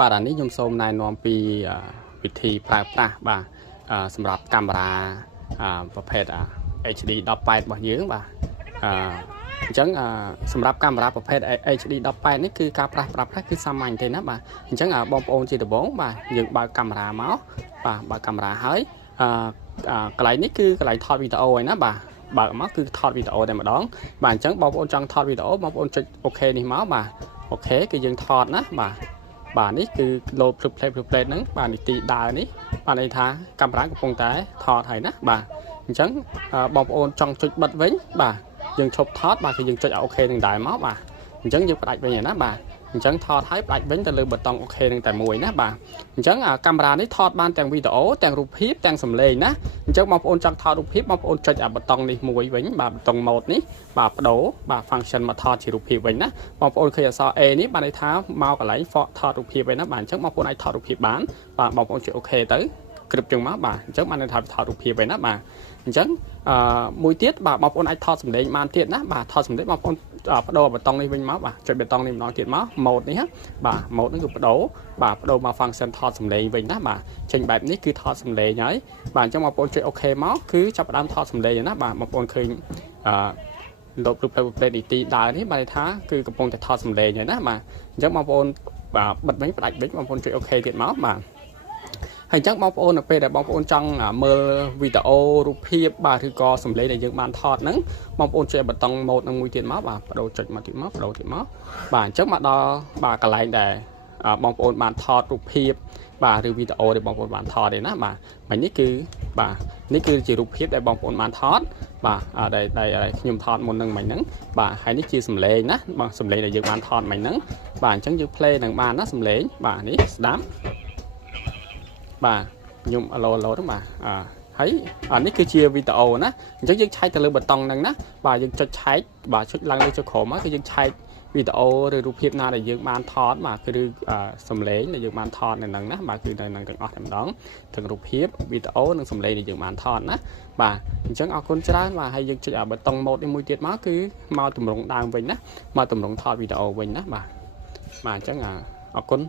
បាទអានេះខ្ញុំសូមណែនាំពីវិធីប្រើប្រាស់បាទសម្រាប់កាមេរ៉ាប្រភេទ HD 18របស់យើងបាទអញ្ចឹងសម្រាប់កាមេរ៉ាប្រភេទ HD 18នេះគឺការប្រើប្រាស់គឺសាមញ្ញទេណាបាទអញ្ចឹងបងប្អូនជាដំបូងបាទយើងបើកកាមេរ៉ាមកបាទបើកកាមេរ៉ាហើយកន្លែងនេះគឺកន្លែងថតវីដេអូឯណាបាទបើកមកគឺថតវីដេអូតែម្ដងបាទអញ្ចឹងបងប្អូនចង់ថតវីដេអូបងប្អូនចុចអូខេនេះមកបាទអូខេគឺយើងថតណាបាទនេះគឺ load play ហ្នឹងបាទនីតិដើរនេះបាទន័យថាកាមេរ៉ាកំពុងតែថតហើយណាបាទអញ្ចឹងបងប្អូនចង់ចុចបិទវិញបាទយើងឈប់ថតបាទគឺយើងចុចអូខេនឹងដែរមកបាទអញ្ចឹងយើងផ្ដាច់វិញហើយណាបាទអញ្ចឹងថតហើយផ្ដាច់វិញទៅលើប៊ូតុងអូខេនឹងតែមួយណាបាទអញ្ចឹងកាមេរ៉ានេះថតបានទាំងវីដេអូទាំងរូបភាពទាំងសំឡេងណាអញ្ចឹងបងប្អូនចង់ថតរូបភាពបងប្អូនចុចប៊ូតុងនេះមួយវិញបាទប៊ូតុង mode នេះបាទបដូរបាទ function មកថតជារូបភាពវិញណាបងប្អូនឃើញអក្សរ A នេះបានន័យថាមកកន្លែងថតរូបភាពវិញណាបាទអញ្ចឹងបងប្អូនអាចថតរូបភាពបានបាទបងប្អូនចុចអូខេទៅគ្របចឹងមកបាទអញ្ចឹងបានន័យថាថតរូបភាពវិញណាបាទអញ្ចឹងមួយទៀតបាទបងប្អូនអាចថតសម្លេងបានទៀតណាបាទថតសម្លេងបងប្អូនបដូរប៊ូតុងនេះវិញមកបាទចុចប៊ូតុងនេះម្ដងទៀតមក mode នេះបាទ mode នេះគឺបដូរមក function ថតសម្លេងវិញណាបាទចេញបែបនេះគឺថតសម្លេងហើយបាទអញ្ចឹងបងប្អូនចុចអូខេមកគឺចាប់ផ្ដើមថតសម្លេងណាបាទបងប្អូនឃើញលបរូបផ្លេតនីតិដើរនេះបាទថាគឺកំពុងតែថតសម្លេងហើយណាបាទអញ្ចឹងបងប្អូនបិទវិញផ្ដាច់វិញបងប្អូនចុចអូខេទៀតមកបាទហើយអញ្ចឹងបងប្អូននៅពេលដែលបងប្អូនចង់មើលវីដេអូរូបភាពបាទឬក៏សំឡេងដែលយើងបានថតហ្នឹងបងប្អូនចុចប៊ូតុង mode នឹងមួយទៀតមកបាទបដូរចុចមកទៀតមកបដូរទៀតមកបាទអញ្ចឹងមកដល់បាទកន្លែងដែលបងប្អូនបានថតរូបភាពបាទឬវីដេអូដែលបងប្អូនបានថតទេណាបាទមិញនេះគឺបាទនេះគឺជារូបភាពដែលបងប្អូនបានថតបាទដែលខ្ញុំថតមុននឹងមិញហ្នឹងបាទហើយនេះជាសំឡេងណាបងសំឡេងដែលយើងបានថតមិញហ្នឹងបាទអញ្ចឹងយើង play នឹងបានណាសំឡេងបាទនេះស្ដាប់បាទខ្ញុំ allo ហ្នឹងបាទហើយនេះគឺជាវីដេអូណាអញ្ចឹងយើងឆែកទៅលើប៊ូតុងហ្នឹងណាបាទយើងចុចឆែកបាទចុចឡើងលើចុចក្រោមមកគឺយើងឆែកវីដេអូឬរូបភាពណាដែលយើងបានថតបាទគឺសំឡេងដែលយើងបានថតនៅហ្នឹងណាបាទគឺនៅហ្នឹងទាំងអស់តែម្ដងទាំងរូបភាពវីដេអូនិងសំឡេងដែលយើងបានថតណាបាទអញ្ចឹងអរគុណច្រើនបាទហើយយើងចុចប៊ូតុង mode នេះមួយទៀតមកគឺមកតម្រង់ដើមវិញណាមកតម្រង់ថតវីដេអូវិញណាបាទអញ្ចឹងអរគុណ